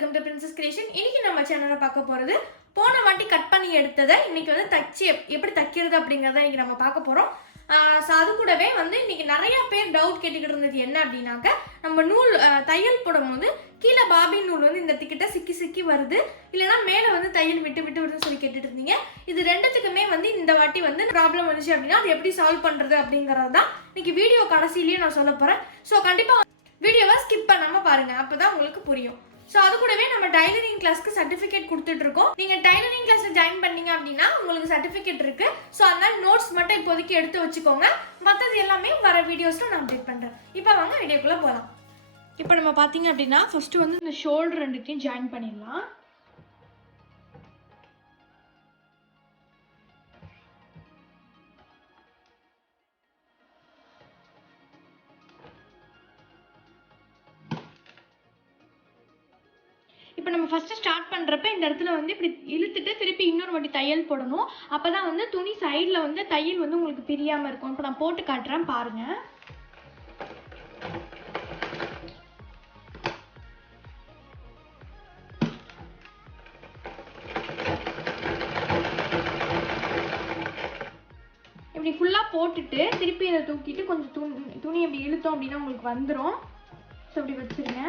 Welcome to princess creation இன்னைக்கு நம்ம சேனலை பார்க்க போகிறது போன வாட்டி கட் பண்ணி எடுத்ததை இன்னைக்கு வந்து தச்சு எப்படி தைக்கிறது அப்படிங்கிறத இன்னைக்கு நம்ம பார்க்க போகிறோம் ஸோ அது கூடவே வந்து இன்னைக்கு நிறைய பேர் டவுட் கேட்டுக்கிட்டு இருந்தது என்ன அப்படின்னாக்க நம்ம நூல் தையல் போடும்போது கீழே பாபின் நூல் வந்து இந்த திக்கிட்ட சிக்கி சிக்கி வருது. இல்லைன்னா மேலே வந்து தையல் விட்டு விட்டு விடுதுன்னு சொல்லி கேட்டுட்டு இருந்தீங்க. இது ரெண்டுத்துக்குமே வந்து இந்த வாட்டி வந்து ப்ராப்ளம் வந்துச்சு அப்படின்னா அது எப்படி சால்வ் பண்ணுறது அப்படிங்கிறது தான் இன்னைக்கு வீடியோ கடைசியிலேயே நான் சொல்ல போகிறேன் ஸோ கண்டிப்பாக வீடியோவை ஸ்கிப் பண்ணாம பாருங்க. அப்பதான் உங்களுக்கு புரியும். ஸோ அது கூடவே நம்ம டைலரிங் கிளாஸ்க்கு சர்டிஃபிகேட் கொடுத்துட்ருக்கோம் நீங்கள் டைலரிங் கிளாஸில் ஜாயின் பண்ணீங்க அப்படின்னா உங்களுக்கு சர்டிஃபிகேட் இருக்குது ஸோ அதனால் நோட்ஸ் மட்டும் இப்போதைக்கு எடுத்து வச்சுக்கோங்க. மற்றது எல்லாமே வர வீடியோஸில் நான் அப்டேட் பண்ணுறேன் இப்போ வாங்க வீடியோக்குள்ளே போகலாம் இப்போ நம்ம பார்த்தீங்க அப்படின்னா ஃபஸ்ட்டு வந்து இந்த ஷோல்டர் ரெண்டுத்தையும் ஜாயின் பண்ணிடலாம். இந்த இடத்துல வந்து இப்படி இழுத்துட்டு திருப்பி இன்னொரு வாட்டி தையல் போடணும். அப்போ தான் வந்து துணி சைடில் வந்து தையல் வந்து உங்களுக்கு பிரியாமல் இருக்கும். இப்போ நான் போட்டு காட்டுறேன் பாருங்கள் இப்படி ஃபுல்லாக போட்டுட்டு திருப்பி இதை தூக்கிட்டு கொஞ்சம் துணி துணி இப்படி இழுத்தோம் அப்படின்னா உங்களுக்கு வந்துடும் ஸோ இப்படி வச்சுருங்க.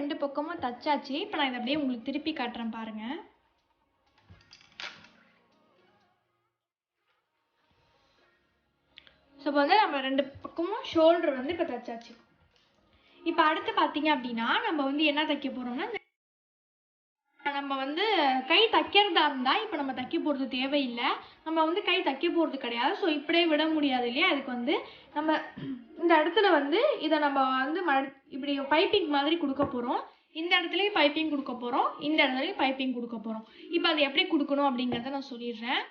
ரெண்டு பக்கமும் தச்சாச்சு. இப்போ நான் இதை அப்படியே உங்களுக்கு திருப்பி காட்டுறேன் பாருங்கள் ஸோ இப்போ வந்து நம்ம ரெண்டு பக்கமும் ஷோல்டர் வந்து இப்போ தைச்சாச்சு. இப்போ அடுத்து பார்த்தீங்க அப்படின்னா நம்ம வந்து என்ன தைக்க போகிறோம்னா நம்ம வந்து கை தைக்கிறதா இருந்தால் இப்போ நம்ம தைக்க போகிறது தேவையில்லை. நம்ம வந்து கை தைக்க போகிறது கிடையாது. ஸோ இப்படியே விட முடியாது இல்லையா? அதுக்கு வந்து நம்ம இந்த இடத்துல வந்து இதை நம்ம வந்து ம இப்படி பைப்பிங் மாதிரி கொடுக்க போகிறோம் இந்த இடத்துலையும் பைப்பிங் கொடுக்க போகிறோம் இந்த இடத்துலையும் பைப்பிங் கொடுக்க போகிறோம் இப்போ அது எப்படி கொடுக்கணும் அப்படிங்கிறத நான் சொல்லிடுறேன்.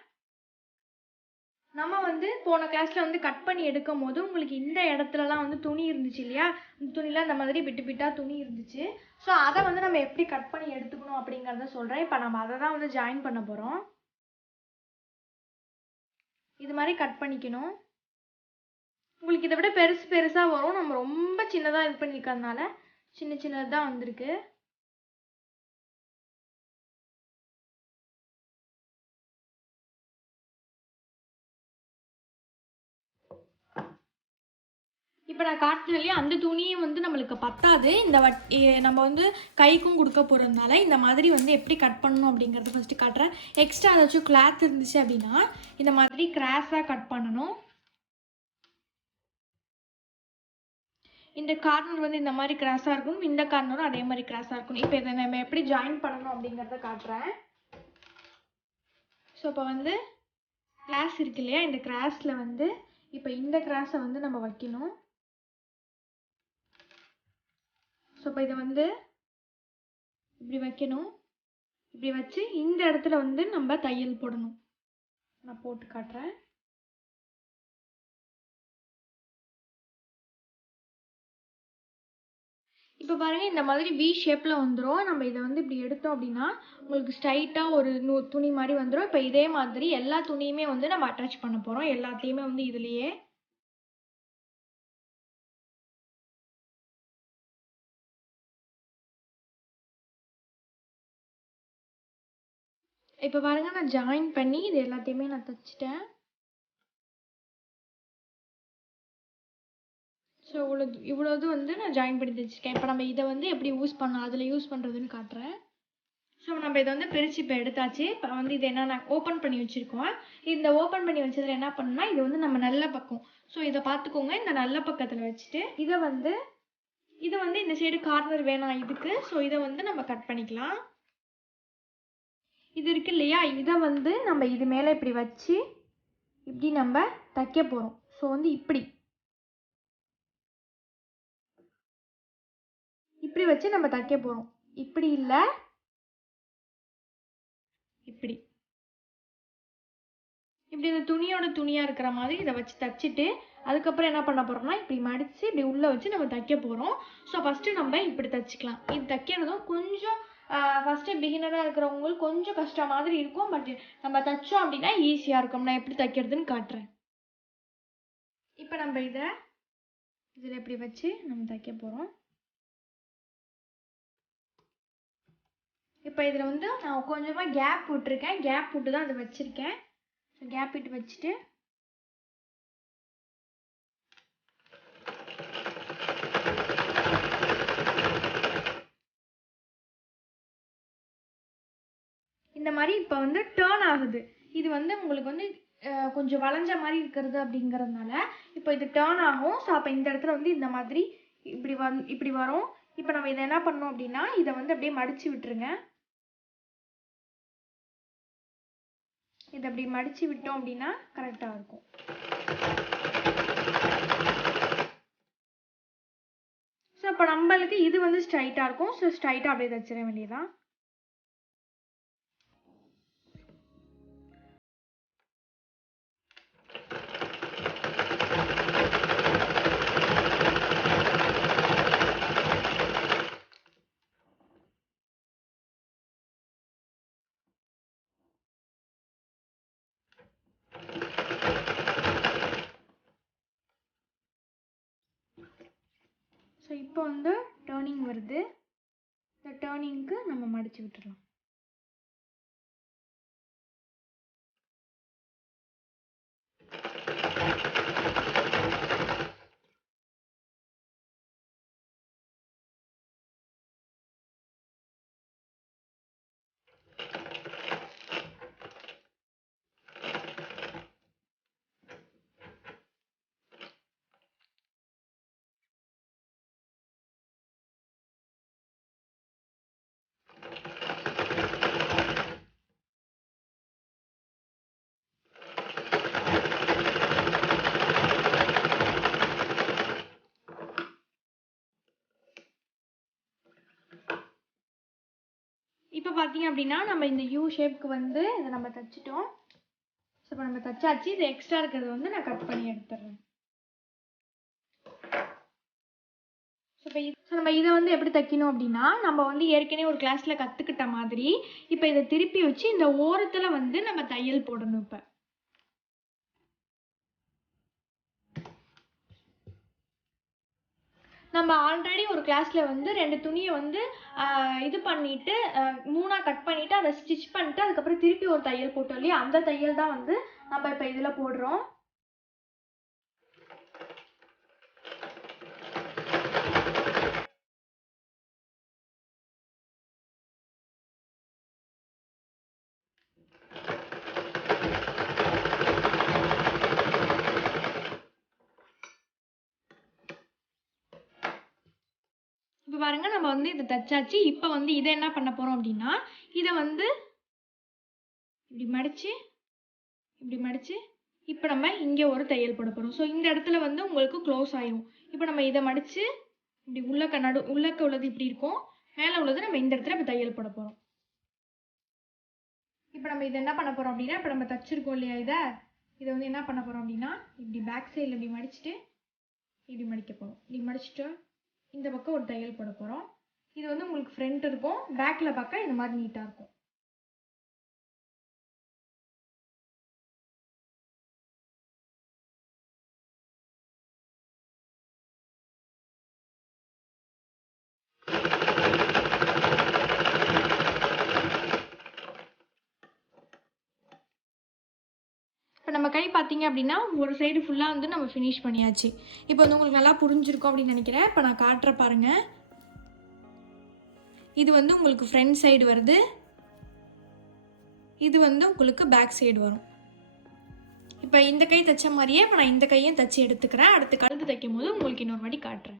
நம்ம வந்து போன கிளாஸ்ல வந்து கட் பண்ணி எடுக்கும் போது உங்களுக்கு இந்த இடத்துலலாம் வந்து துணி இருந்துச்சு இல்லையா? இந்த துணிலாம் இந்த மாதிரி பிட்டு பிட்டா துணி இருந்துச்சு. ஸோ அதை வந்து நம்ம எப்படி கட் பண்ணி எடுத்துக்கணும் அப்படிங்கிறத சொல்கிறேன் இப்போ நம்ம அதை தான் வந்து ஜாயின் பண்ண போகிறோம் இது மாதிரி கட் பண்ணிக்கணும். உங்களுக்கு இதை விட பெருசு பெருசாக வரும். நம்ம ரொம்ப சின்னதாக இது பண்ணியிருக்கிறதுனால சின்ன சின்னதாக வந்திருக்கு. இப்போ நான் காட்டின இல்லையா அந்த துணியும் வந்து நம்மளுக்கு பத்தாது. இந்த வட் நம்ம வந்து கைக்கும் கொடுக்க போகிறதுனால இந்த மாதிரி வந்து எப்படி கட் பண்ணணும் அப்படிங்கிறத ஃபஸ்ட்டு காட்டுறேன். எக்ஸ்ட்ரா ஏதாச்சும் கிளாத் இருந்துச்சு அப்படின்னா இந்த மாதிரி கிராஸாக கட் பண்ணணும். இந்த கார்னர் வந்து இந்த மாதிரி கிராஸாக இருக்கும் இந்த கார்னரும் அதே மாதிரி கிராஸாக இருக்கும் இப்போ இதை நம்ம எப்படி ஜாயின் பண்ணணும் அப்படிங்கிறத காட்டுறேன். ஸோ இப்போ வந்து கிராஸ் இருக்கு இல்லையா இந்த கிராஸில் வந்து இப்போ இந்த கிராஸை வந்து நம்ம வைக்கணும் ஸோ இப்போ இதை வந்து இப்படி வைக்கணும். இப்படி வச்சு இந்த இடத்துல வந்து நம்ம தையல் போடணும். நான் போட்டு காட்டுறேன். இப்போ பாருங்க இந்த மாதிரி வி ஷேப்பில் வந்துடும் நம்ம இதை வந்து இப்படி எடுத்தோம் அப்படின்னா உங்களுக்கு ஸ்ட்ரைட்டாக ஒரு நூ துணி மாதிரி வந்துடும் இப்போ இதே மாதிரி எல்லா துணியுமே வந்து நம்ம அட்டாச் பண்ண போகிறோம் எல்லாத்தையுமே வந்து இதுலேயே இப்போ பாருங்க நான் ஜாயின் பண்ணி இது எல்லாத்தையுமே நான் தைச்சிட்டேன். ஸோ இவ்வளோ இவ்வளோது வந்து நான் ஜாயின் பண்ணி தைச்சிருக்கேன். இப்போ நம்ம இதை வந்து எப்படி யூஸ் பண்ணலாம் அதில் யூஸ் பண்ணுறதுன்னு காட்டுறேன். ஸோ நம்ம இதை வந்து பிரித்து இப்போ எடுத்தாச்சு. இப்போ வந்து இது என்ன நான் ஓப்பன் பண்ணி வச்சுருக்கோம். இந்த ஓப்பன் பண்ணி வச்சதில் என்ன பண்ணணும்னா இது வந்து நம்ம நல்ல பக்கம். ஸோ இதை பார்த்துக்கோங்க இந்த நல்ல பக்கத்தில் வச்சுட்டு இதை வந்து இதை வந்து இந்த சைடு கார்னர் வேணாம் இதுக்கு. ஸோ இதை வந்து நம்ம கட் பண்ணிக்கலாம். இது இருக்கு இல்லையா? இதை வந்து நம்ம இது மேலே இப்படி வச்சு இப்படி நம்ம தைக்க போகிறோம் ஸோ வந்து இப்படி. இப்படி வச்சு நம்ம தைக்க போகிறோம் இப்படி இல்லை. இப்படி. இப்படி இந்த துணியோட துணியாக இருக்கிற மாதிரி இதை வச்சு தைச்சிட்டு அதுக்கப்புறம் என்ன பண்ண போகிறோம்னா இப்படி மடித்து இப்படி உள்ளே வச்சு நம்ம தைக்க போகிறோம் ஸோ ஃபஸ்ட்டு நம்ம இப்படி தைச்சிக்கலாம். இது தைக்கிறதும் கொஞ்சம் ஃபஸ்ட்டு பிகினராக இருக்கிறவங்களுக்கு கொஞ்சம் கஷ்டம் மாதிரி இருக்கும் பட் நம்ம தைச்சோம் அப்படின்னா ஈஸியாக இருக்கும். நான் எப்படி தைக்கிறதுன்னு காட்டுறேன். இப்போ நம்ம இதை இதில் எப்படி வச்சு நம்ம தைக்க போகிறோம் இப்போ இதில் வந்து நான் கொஞ்சமாக கேப் விட்டுருக்கேன் கேப் விட்டு தான் அதை வச்சுருக்கேன். கேப் விட்டு வச்சுட்டு இந்த மாதிரி இப்போ வந்து டேர்ன் ஆகுது. இது வந்து உங்களுக்கு வந்து கொஞ்சம் வளைஞ்ச மாதிரி இருக்கிறது அப்படிங்கிறதுனால இப்போ இது டேர்ன் ஆகும். ஸோ அப்போ இந்த இடத்துல வந்து இந்த மாதிரி இப்படி வந் இப்படி வரும். இப்போ நம்ம இதை என்ன பண்ணோம் அப்படின்னா இதை வந்து அப்படியே மடித்து விட்டுருங்க. இதை அப்படி மடித்து விட்டோம் அப்படின்னா கரெக்டாக இருக்கும். ஸோ இப்போ நம்மளுக்கு இது வந்து ஸ்ட்ரைட்டாக இருக்கும். ஸோ ஸ்ட்ரைட்டாக அப்படியே தச்சிட வேண்டியதான் ஸோ இப்போ வந்து டேர்னிங் வருது. இந்த டேர்னிங்க்கு நம்ம மடித்து விட்டுடலாம் இப்போ பார்த்தீங்க அப்படின்னா நம்ம இந்த யூ ஷேப்க்கு வந்து இதை நம்ம தைச்சிட்டோம். ஸோ இப்போ நம்ம தைச்சாச்சு. இது எக்ஸ்ட்ரா இருக்கிறது வந்து நான் கட் பண்ணி எடுத்துடுறேன். ஸோ இப்போ ஸோ நம்ம இதை வந்து எப்படி தைக்கணும் அப்படின்னா நம்ம வந்து ஏற்கனவே ஒரு கிளாஸில் கற்றுக்கிட்ட மாதிரி இப்போ இதை திருப்பி வச்சு இந்த ஓரத்தில் வந்து நம்ம தையல் போடணும் இப்போ. நம்ம ஆல்ரெடி ஒரு கிளாஸில் வந்து ரெண்டு துணியை வந்து இது பண்ணிவிட்டு மூணாக கட் பண்ணிவிட்டு அதை ஸ்டிச் பண்ணிட்டு அதுக்கப்புறம் திருப்பி ஒரு தையல் போட்டோம் இல்லையா? அந்த தையல் தான் வந்து நம்ம இப்போ இதில் போடுறோம். இப்போ பாருங்க நம்ம வந்து இதை தச்சாச்சு இப்போ வந்து இதை என்ன பண்ண போகிறோம் அப்படின்னா இதை வந்து இப்படி மடித்து இப்படி மடித்து இப்போ நம்ம இங்கே ஒரு தையல் போட போகிறோம் ஸோ இந்த இடத்துல வந்து உங்களுக்கு க்ளோஸ் ஆயிரும். இப்போ நம்ம இதை மடித்து இப்படி உள்ளக்க நடு உள்ளக்க உள்ளது இப்படி இருக்கும். மேலே உள்ளது நம்ம இந்த இடத்துல இப்போ தையல் போட போகிறோம் இப்போ நம்ம இதை என்ன பண்ண போகிறோம் அப்படின்னா இப்போ நம்ம தச்சிருக்கோம் இல்லையா இதை? இதை வந்து என்ன பண்ண போகிறோம் அப்படின்னா இப்படி பேக் சைடில் இப்படி மடிச்சுட்டு இப்படி மடிக்க போகிறோம் இப்படி மடிச்சுட்டு இந்த பக்கம் ஒரு தையல் போட போகிறோம் இது வந்து உங்களுக்கு ஃப்ரண்ட் இருக்கும் பேக்கில் பார்க்க இந்த மாதிரி நீட்டாக இருக்கும். இப்போ நம்ம கை பார்த்தீங்க அப்படின்னா ஒரு சைடு ஃபுல்லாக வந்து நம்ம ஃபினிஷ் பண்ணியாச்சு. இப்போ வந்து உங்களுக்கு நல்லா புரிஞ்சிருக்கும் அப்படின்னு நினைக்கிறேன். இப்போ நான் காட்டுற பாருங்கள் இது வந்து உங்களுக்கு ஃப்ரண்ட் சைடு வருது. இது வந்து உங்களுக்கு பேக் சைடு வரும். இப்போ இந்த கை தைச்ச மாதிரியே இப்போ நான் இந்த கையும் தைச்சி எடுத்துக்கிறேன். அடுத்து கழுத்து தைக்கும் போது உங்களுக்கு இன்னொரு வாட்டி காட்டுறேன்.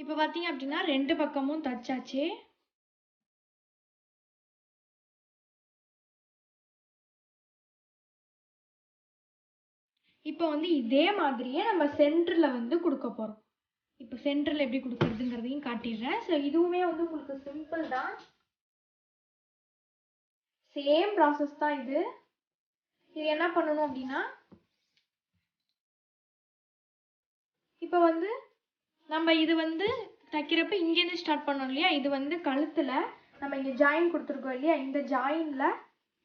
இப்போ பார்த்தீங்க அப்படின்னா ரெண்டு பக்கமும் தச்சாச்சு. இப்போ வந்து இதே மாதிரியே நம்ம சென்டரில் வந்து கொடுக்க போகிறோம் இப்போ சென்டரில் எப்படி கொடுக்குறதுங்கிறதையும் காட்டிடுறேன். ஸோ இதுவுமே வந்து உங்களுக்கு சிம்பிள் தான். சேம் ப்ராசஸ் தான் இது. இது என்ன பண்ணணும் அப்படின்னா இப்போ வந்து நம்ம இது வந்து தைக்கிறப்ப இங்கேருந்து ஸ்டார்ட் பண்ணோம் இல்லையா? இது வந்து கழுத்தில் நம்ம இங்கே ஜாயின் கொடுத்துருக்கோம் இல்லையா? இந்த ஜாயினில்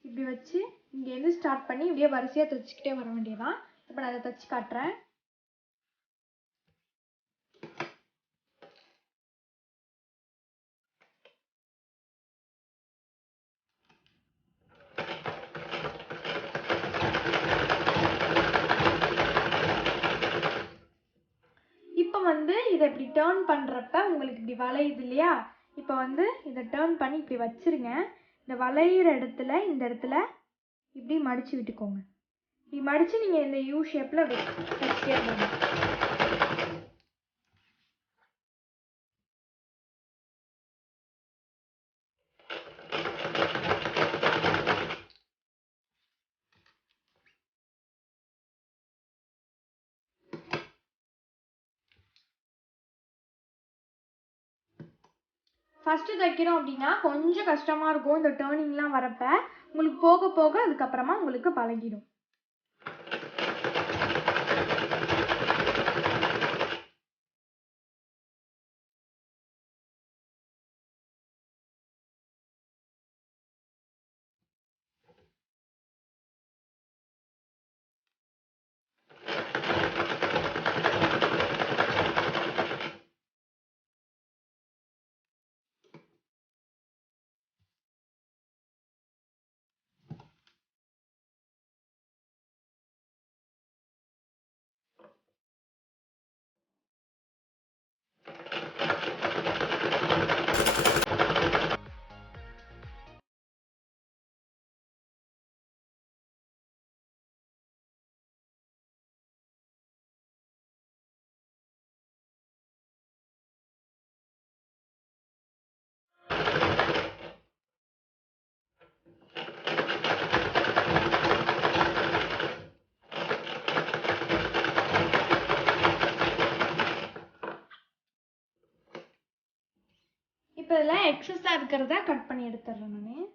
இப்படி வச்சு இங்கேருந்து ஸ்டார்ட் பண்ணி இப்படியே வரிசையாக தைச்சிக்கிட்டே வர வேண்டியதான் இப்போ நான் அதை தைச்சி காட்டுறேன் இப்போ வந்து இதை இப்படி டேர்ன் பண்ணுறப்ப உங்களுக்கு இப்படி வளையுது இல்லையா? இப்போ வந்து இதை டேர்ன் பண்ணி இப்படி வச்சுருங்க. இந்த வளையிற இடத்துல இந்த இடத்துல இப்படி மடித்து விட்டுக்கோங்க. இப்படி மடித்து நீங்கள் இந்த யூ ஷேப்பில் வச்சு இருந்தீங்க ஃபஸ்ட்டு தைக்கிறோம் அப்படின்னா கொஞ்சம் கஷ்டமாக இருக்கும் இந்த டேர்னிங்லாம் வரப்போ உங்களுக்கு போக போக அதுக்கப்புறமா உங்களுக்கு பழகிடும். இப்போ இதில் எக்ஸஸாக இருக்கிறத கட் பண்ணி எடுத்துடுறேன் நான்.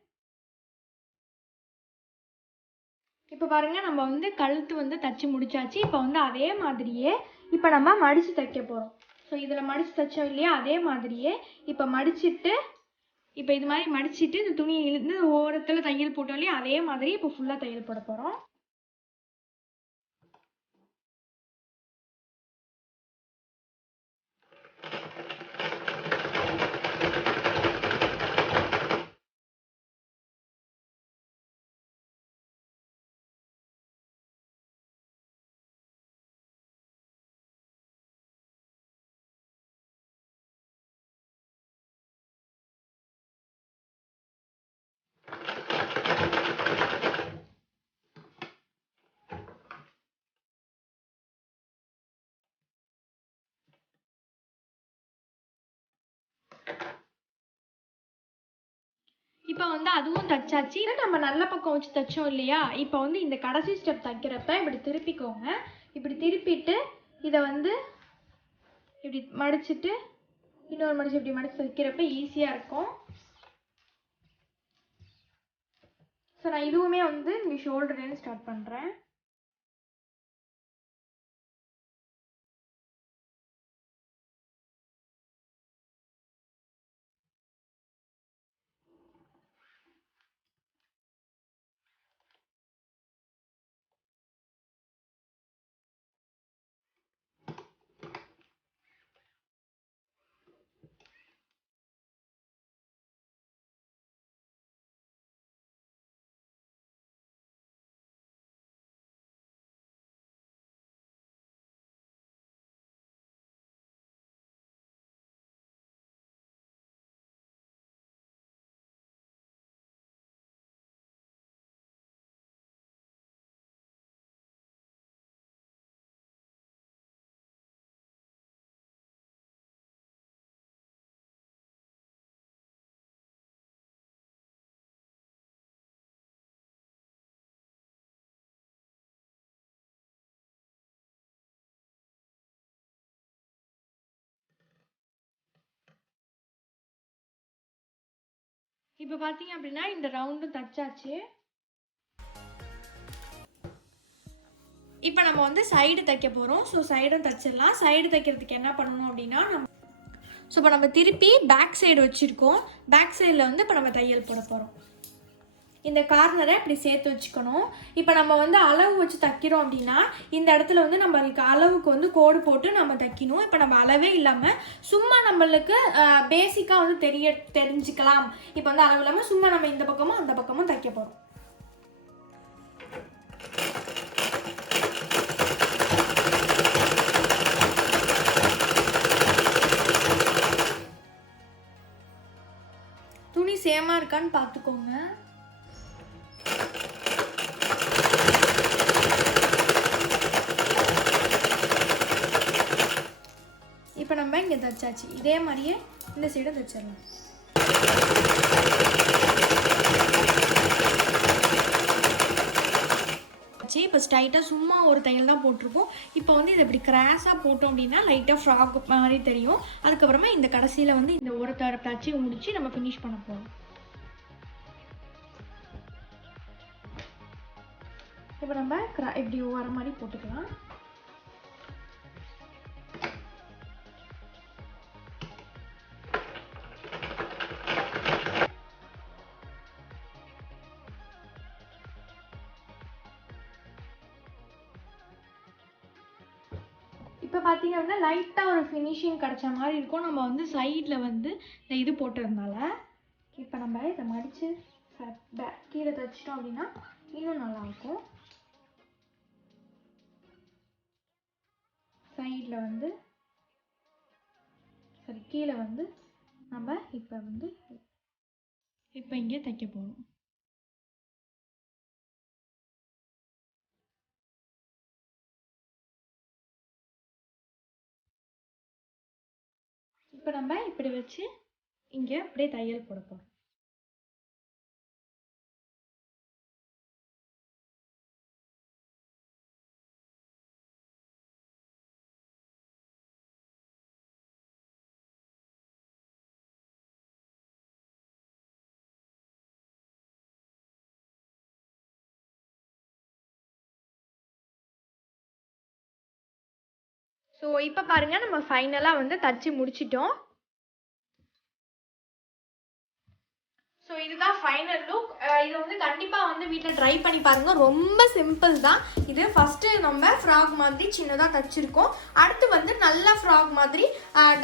இப்போ பாருங்க நம்ம வந்து கழுத்து வந்து தச்சு முடிச்சாச்சு. இப்போ வந்து அதே மாதிரியே இப்போ நம்ம மடித்து தைக்க போகிறோம் ஸோ இதில் மடித்து தைச்சோம் இல்லையா? அதே மாதிரியே இப்போ மடிச்சிட்டு இப்போ இது மாதிரி மடிச்சிட்டு இந்த துணியை இழுந்து ஓரத்தில் தையல் போட்டோம் இல்லையா? அதே மாதிரி இப்போ ஃபுல்லாக தையல் போட போகிறோம் இப்போ வந்து அதுவும் தச்சாச்சு இல்லை நம்ம நல்ல பக்கம் வச்சு தைச்சோம் இல்லையா? இப்போ வந்து இந்த கடைசி ஸ்டெப் தைக்கிறப்ப இப்படி திருப்பிக்கோங்க. இப்படி திருப்பிட்டு இதை வந்து இப்படி மடிச்சுட்டு இன்னொரு மடிச்சு இப்படி மடிச்சு தைக்கிறப்ப ஈஸியாக இருக்கும். ஸோ நான் இதுவுமே வந்து இங்கே ஷோல்டர்லேருந்து ஸ்டார்ட் பண்ணுறேன் இப்போ பார்த்தீங்க அப்படின்னா இந்த ரவுண்டும் தச்சாச்சு. இப்போ நம்ம வந்து சைடு தைக்க போகிறோம் ஸோ சைடும் தைச்சிடலாம். சைடு தைக்கிறதுக்கு என்ன பண்ணணும் அப்படின்னா நம்ம ஸோ இப்போ நம்ம திருப்பி பேக் சைடு வச்சுருக்கோம். பேக் சைடில் வந்து இப்போ நம்ம தையல் போட போகிறோம் இந்த கார்னரை இப்படி சேர்த்து வச்சுக்கணும். இப்போ நம்ம வந்து அளவு வச்சு தைக்கிறோம் அப்படின்னா இந்த இடத்துல வந்து நம்மளுக்கு அளவுக்கு வந்து கோடு போட்டு நம்ம தைக்கணும் இப்போ நம்ம அளவே இல்லாமல் சும்மா நம்மளுக்கு பேசிக்காக வந்து தெரிய தெரிஞ்சுக்கலாம். இப்போ வந்து அளவு இல்லாமல் சும்மா நம்ம இந்த பக்கமும் அந்த பக்கமும் தைக்க போகிறோம் துணி சேமா இருக்கான்னு பார்த்துக்கோங்க. இந்த சைடை தைச்சிடலாம். வச்சு இப்போ ஸ்ட்ரைட்டாக சும்மா ஒரு தையல் தான் போட்டிருப்போம் இப்போ வந்து இதை இப்படி கிராஸாக போட்டோம் அப்படின்னா லைட்டாக ஃப்ராக் மாதிரி தெரியும். அதுக்கப்புறமா இந்த கடைசியில் வந்து இந்த ஒரு தச்சு முடித்து நம்ம ஃபினிஷ் பண்ண போகிறோம் இப்போ நம்ம கிரா இப்படி வர மாதிரி போட்டுக்கலாம். லைட்டாக ஒரு ஃபினிஷிங் கிடச்ச மாதிரி இருக்கும். நம்ம வந்து சைடில் வந்து இந்த இது போட்டதுனால இப்போ நம்ம இதை மடித்து கீழே தைச்சிட்டோம் அப்படின்னா இன்னும் நல்லாயிருக்கும் சைடில் வந்து சரி கீழே வந்து நம்ம இப்போ வந்து இப்போ இங்கே தைக்க போகணும் இப்போ நம்ம இப்படி வச்சு இங்கே அப்படியே தையல் போட போகிறோம். ஸோ இப்போ பாருங்கள் நம்ம ஃபைனலாக வந்து தச்சு முடிச்சிட்டோம். ஸோ இதுதான் ஃபைனல் லுக் இது வந்து கண்டிப்பாக வந்து வீட்டில் ட்ரை பண்ணி பாருங்கள் ரொம்ப சிம்பிள் தான். இது ஃபஸ்ட்டு நம்ம ஃப்ராக் மாதிரி சின்னதாக தைச்சிருக்கோம் அடுத்து வந்து நல்ல ஃப்ராக் மாதிரி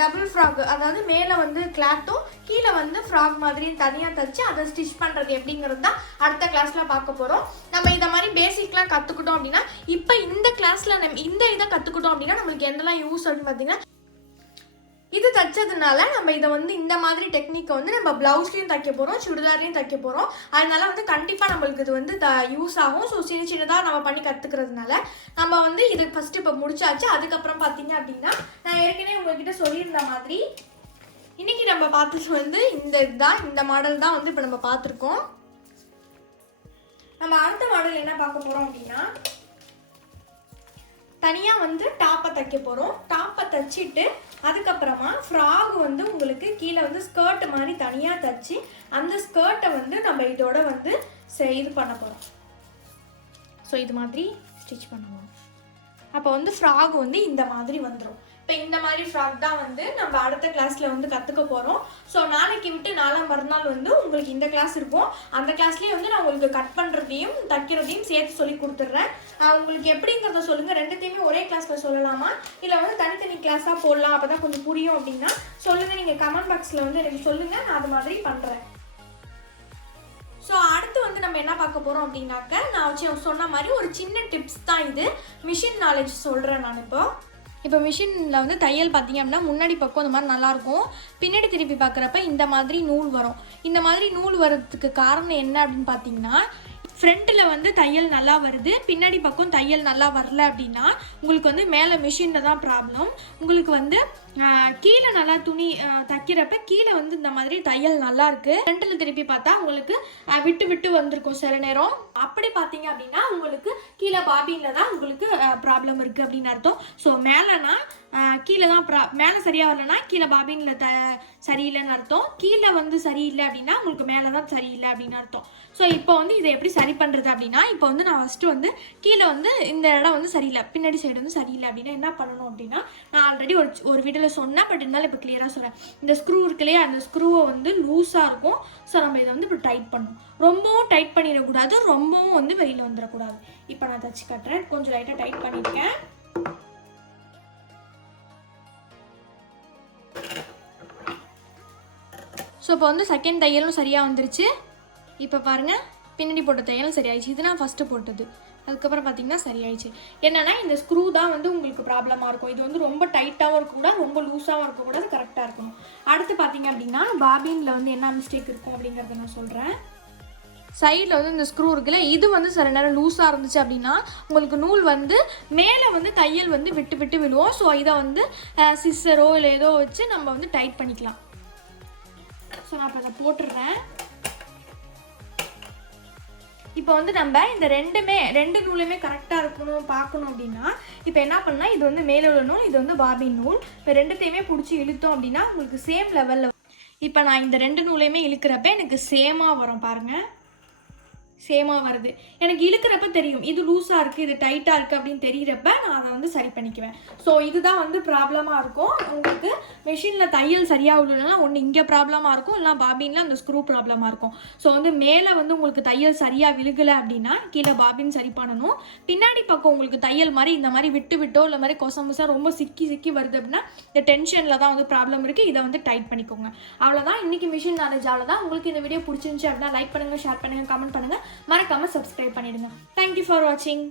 டபுள் ஃப்ராக் அதாவது மேலே வந்து கிளாத்தும் கீழே வந்து ஃப்ராக் மாதிரி தனியாக தைச்சி அதை ஸ்டிச் பண்ணுறது எப்படிங்கிறது தான் அடுத்த கிளாஸில் பார்க்க போகிறோம் நம்ம இதை மாதிரி பேசிக்லாம் கற்றுக்கிட்டோம் அப்படின்னா இப்போ இந்த கிளாஸில் நம்ம இந்த இதை கற்றுக்கிட்டோம் அப்படின்னா நம்மளுக்கு என்னெல்லாம் யூஸ் அப்படின்னு பார்த்தீங்கன்னா இது தைச்சதுனால நம்ம இதை வந்து இந்த மாதிரி டெக்னிக்கை வந்து நம்ம ப்ளவுஸ்லையும் தைக்க போகிறோம் சுடிதார்லையும் தைக்க போகிறோம் அதனால வந்து கண்டிப்பாக நம்மளுக்கு இது வந்து த யூஸ் ஆகும். ஸோ சின்ன சின்னதாக நம்ம பண்ணி கற்றுக்கிறதுனால நம்ம வந்து இது ஃபஸ்ட்டு இப்போ முடிச்சாச்சு. அதுக்கப்புறம் பார்த்தீங்க அப்படின்னா நான் ஏற்கனவே உங்ககிட்ட சொல்லியிருந்த மாதிரி இன்னைக்கு நம்ம பார்த்தது வந்து இந்த இதுதான் இந்த மாடல் தான் வந்து இப்போ நம்ம பார்த்துருக்கோம். நம்ம அடுத்த மாடல் என்ன பார்க்க போகிறோம் அப்படின்னா தனியாக வந்து டாப்பை தைக்க போகிறோம் டாப்பை தைச்சிட்டு அதுக்கப்புறமா ஃப்ராக் வந்து உங்களுக்கு கீழே வந்து ஸ்கர்ட் மாதிரி தனியாக தைச்சி அந்த ஸ்கர்ட்டை வந்து நம்ம இதோட வந்து செ- இது பண்ண போகிறோம் ஸோ இது மாதிரி ஸ்டிச் பண்ணுவோம். அப்போ வந்து ஃப்ராக் வந்து இந்த மாதிரி வந்துடும் இப்போ இந்த மாதிரி ஃப்ராக் தான் வந்து நம்ம அடுத்த கிளாஸில் வந்து கற்றுக்க போகிறோம் ஸோ நாளைக்கு விட்டு நாலாம் மறுநாள் வந்து உங்களுக்கு இந்த கிளாஸ் இருக்கும். அந்த கிளாஸ்லேயே வந்து நான் உங்களுக்கு கட் பண்ணுறதையும் தைக்கிறதையும் சேர்த்து சொல்லி கொடுத்துட்றேன். உங்களுக்கு எப்படிங்கிறத சொல்லுங்கள் ரெண்டுத்தையுமே ஒரே கிளாஸில் சொல்லலாமா? இல்லை வந்து தனித்தனி கிளாஸாக போடலாம். அப்போ தான் கொஞ்சம் புரியும் அப்படின்னா சொல்லுங்கள் நீங்கள் கமெண்ட் பாக்ஸில் வந்து எனக்கு சொல்லுங்கள் நான் அது மாதிரி பண்ணுறேன் ஸோ அடுத்து வந்து நம்ம என்ன பார்க்க போகிறோம் அப்படின்னாக்க நான் வச்சு சொன்ன மாதிரி ஒரு சின்ன டிப்ஸ் தான் இது. மிஷின் நாலேஜ் சொல்கிறேன் நான் இப்போ. இப்போ மிஷினில் வந்து தையல் பார்த்தீங்க அப்படின்னா முன்னாடி பக்கம் இந்த மாதிரி நல்லாயிருக்கும். பின்னாடி திருப்பி பார்க்குறப்ப இந்த மாதிரி நூல் வரும். இந்த மாதிரி நூல் வர்றதுக்கு காரணம் என்ன அப்படின்னு பார்த்தீங்கன்னா ஃப்ரண்ட்டில் வந்து தையல் நல்லா வருது. பின்னாடி பக்கம் தையல் நல்லா வரல அப்படின்னா உங்களுக்கு வந்து மேலே மிஷினில் தான் ப்ராப்ளம் உங்களுக்கு வந்து கீழே நல்லா துணி தைக்கிறப்ப கீழே வந்து இந்த மாதிரி தையல் நல்லா இருக்கு. ஃப்ரண்ட்டில் திருப்பி பார்த்தா உங்களுக்கு விட்டு விட்டு வந்திருக்கும் சில நேரம். அப்படி பார்த்தீங்க அப்படின்னா உங்களுக்கு கீழே பாபியில் தான் உங்களுக்கு ப்ராப்ளம் இருக்குது அப்படின்னு அர்த்தம். ஸோ மேலேனா கீழே தான் ப்ரா மேலே சரியாக வரலன்னா கீழே பாபினில் த சரியில்லைன்னு அர்த்தம். கீழே வந்து சரியில்லை அப்படின்னா உங்களுக்கு மேலே தான் சரியில்லை அப்படின்னு அர்த்தம். ஸோ இப்போ வந்து இதை எப்படி சரி பண்ணுறது அப்படின்னா இப்போ வந்து நான் ஃபஸ்ட்டு வந்து கீழே வந்து இந்த இடம் வந்து சரியில்லை. பின்னாடி சைடு வந்து சரியில்லை அப்படின்னா என்ன பண்ணணும் அப்படின்னா நான் ஆல்ரெடி ஒரு ஒரு வீடியோவில் சொன்னேன் பட் இருந்தாலும் இப்போ கிளியராக சொல்கிறேன் இந்த ஸ்க்ரூ இருக்கு இல்லையா அந்த ஸ்க்ரூவை வந்து லூஸாக இருக்கும். ஸோ நம்ம இதை வந்து இப்போ டைட் பண்ணணும். ரொம்பவும் டைட் பண்ணிடக்கூடாது ரொம்பவும் வந்து வெளியில் வந்துடக்கூடாது. இப்போ நான் தச்சு கட்டுறேன். கொஞ்சம் லைட்டாக டைட் பண்ணியிருக்கேன். ஸோ இப்போ வந்து செகண்ட் தையலும் சரியாக வந்துருச்சு. இப்போ பாருங்கள் பின்னாடி போட்ட தையலும் சரியாயிடுச்சு. இது நான் ஃபஸ்ட்டு போட்டது. அதுக்கப்புறம் பார்த்தீங்கன்னா சரியாயிடுச்சு. என்னென்னா இந்த ஸ்க்ரூ தான் வந்து உங்களுக்கு ப்ராப்ளமாக இருக்கும். இது வந்து ரொம்ப டைட்டாகவும் இருக்கக்கூடாது ரொம்ப லூஸாகவும் இருக்கக்கூடாது கரெக்டாக இருக்கும் அடுத்து பார்த்தீங்க அப்படின்னா பாபினில் வந்து என்ன மிஸ்டேக் இருக்கும் அப்படிங்கிறத நான் சொல்கிறேன் சைடில் வந்து இந்த ஸ்க்ரூ இருக்குல்ல இது வந்து சில நேரம் லூஸாக இருந்துச்சு அப்படின்னா உங்களுக்கு நூல் வந்து மேலே வந்து தையல் வந்து விட்டு விட்டு விழுவோம். ஸோ இதை வந்து சிஸ்ஸரோ இல்லை ஏதோ வச்சு நம்ம வந்து டைட் பண்ணிக்கலாம். ஸோ நான் இப்போ அதை போட்டுடுறேன். இப்போ வந்து நம்ம இந்த ரெண்டுமே ரெண்டு நூலுமே கரெக்டாக இருக்கணும் பார்க்கணும் அப்படின்னா இப்போ என்ன பண்ணால் இது வந்து மேலே உள்ள நூல் இது வந்து பாபின் நூல். இப்போ ரெண்டுத்தையுமே பிடிச்சி இழுத்தோம் அப்படின்னா உங்களுக்கு சேம் லெவலில் இப்போ நான் இந்த ரெண்டு நூலையுமே இழுக்கிறப்ப எனக்கு சேமாக வரும் பாருங்கள் சேமாக வருது. எனக்கு இழுக்கிறப்ப தெரியும். இது லூஸாக இருக்குது இது டைட்டாக இருக்குது அப்படின்னு தெரிகிறப்ப நான் அதை வந்து சரி பண்ணிக்குவேன். ஸோ இதுதான் வந்து ப்ராப்ளமாக இருக்கும். உங்களுக்கு மிஷினில் தையல் சரியாக உள்ளனா ஒன்று இங்கே ப்ராப்ளமாக இருக்கும். இல்லை பாபினில் அந்த ஸ்க்ரூ ப்ராப்ளமாக இருக்கும். ஸோ வந்து மேலே வந்து உங்களுக்கு தையல் சரியாக விழுகலை அப்படின்னா கீழே பாபின் சரி பண்ணணும். பின்னாடி பக்கம் உங்களுக்கு தையல் மாதிரி இந்த மாதிரி விட்டு விட்டோ இல்லை மாதிரி கொசமுசா ரொம்ப சிக்கி சிக்கி வருது அப்படின்னா இந்த டென்ஷனில் தான் வந்து ப்ராப்ளம் இருக்குது இதை வந்து டைட் பண்ணிக்கோங்க. அவ்வளோதான் இன்றைக்கி மிஷின் நாலேஜ் அவ்வளோதான் உங்களுக்கு இந்த வீடியோ பிடிச்சிருந்துச்சி அப்படின்னா லைக் பண்ணுங்கள் ஷேர் பண்ணுங்கள் கமெண்ட் பண்ணுங்கள் மறக்காமல் சப்ஸ்கிரைப் பண்ணிடுங்க. தேங்க்யூ ஃபார் வாட்சிங்